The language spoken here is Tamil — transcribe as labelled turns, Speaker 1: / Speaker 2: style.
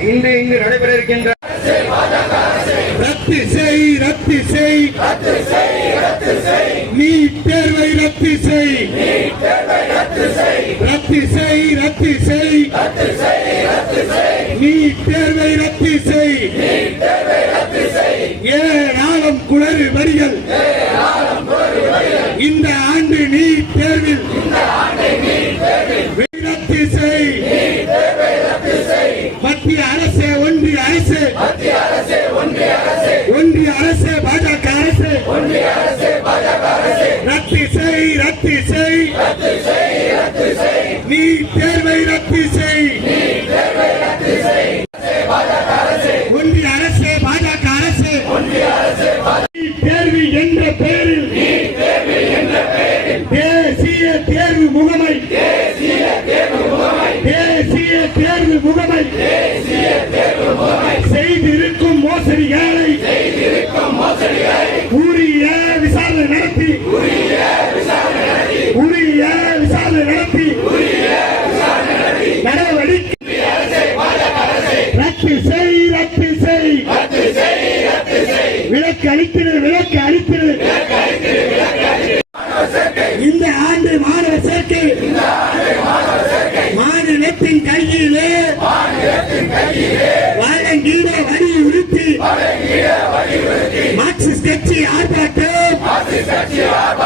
Speaker 1: இன்று இங்கு நடைபெற இருக்கின்ற ரத்து செய் ரத்து செய். நீ தேர்வை ரத்து செய். ரத்து செய் ரத்து செய். நீ தேர்வை ரத்து செய். ஏழாயிரம் குளறு வரிகள் மத்திய அரசு ஒன்றிய அரசு. ஒன்றிய அரசு. பாஜக அரசு. ரத்து செய் ரத்து செய். நீ தேர்வை ரத்து செய். தேசிய தேர்வு முகமை. செய்திருக்கும் மோசடிகளை உரிய விசாரணை நடத்தி. உரிய விசாரணை நடத்தி. நடவடிக்கை. ரத்து செய் ரத்து செய். விலக்கு அளித்திரு விலக்கு அளித்திரு இந்த ஆண்டு மாணவ சேர்க்கை. மாநிலத்தின் கையிலே. வழங்கிட வலியுறுத்தி மார்க்சிஸ்ட் கட்சி ஆர்ப்பாட்டம்.